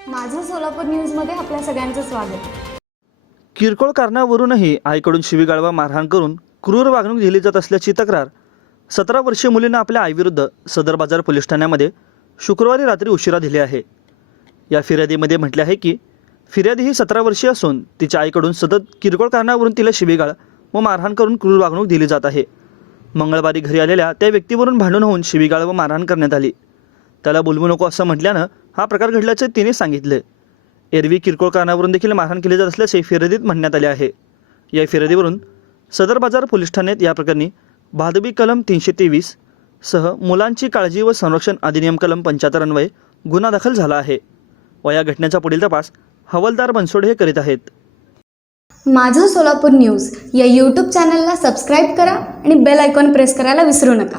सोलापूर न्यूजमध्ये आपल्या सगळ्यांचं स्वागत. किरकोळ कारणावरूनही आईकडून शिवीगाळ व मारहाण करून क्रूर वागणूक दिली जात असल्याची तक्रार सतरा वर्षीय मुलीनं आपल्या आईविरुद्ध सदर बाजार पोलीस ठाण्यामध्ये शुक्रवारी रात्री उशिरा दिली आहे. या फिर्यादीमध्ये म्हटले आहे की फिर्यादी ही सतरा वर्षीय असून तिच्या आईकडून सतत किरकोळ कारणावरून तिला शिवीगाळ व मारहाण करून क्रूर वागणूक दिली जात आहे. मंगळवारी घरी आलेल्या त्या व्यक्तीवरून भांडून होऊन शिवीगाळ व मारहाण करण्यात आली. त्याला बोलवू नको असं म्हटल्यानं हा प्रकार घडल्याचे तिने सांगितले. एरवी किरकोळ कारणावरून देखील मारहाण केली जात असल्याचे फिर्यादीत म्हणण्यात आले आहे. या फिर्यादीवरून सदर बाजार पोलीस ठाण्यात या प्रकरणी भादवी कलम तीनशे तेवीस सह मुलांची काळजी व संरक्षण अधिनियम कलम पंच्याहत्तर अन्वये गुन्हा दाखल झाला आहे व या घटनेचा पुढील तपास हवालदार बनसोडे हे करीत आहेत. माझं सोलापूर न्यूज या यूट्यूब चॅनलला सबस्क्राईब करा आणि बेल आयकॉन प्रेस करायला विसरू नका.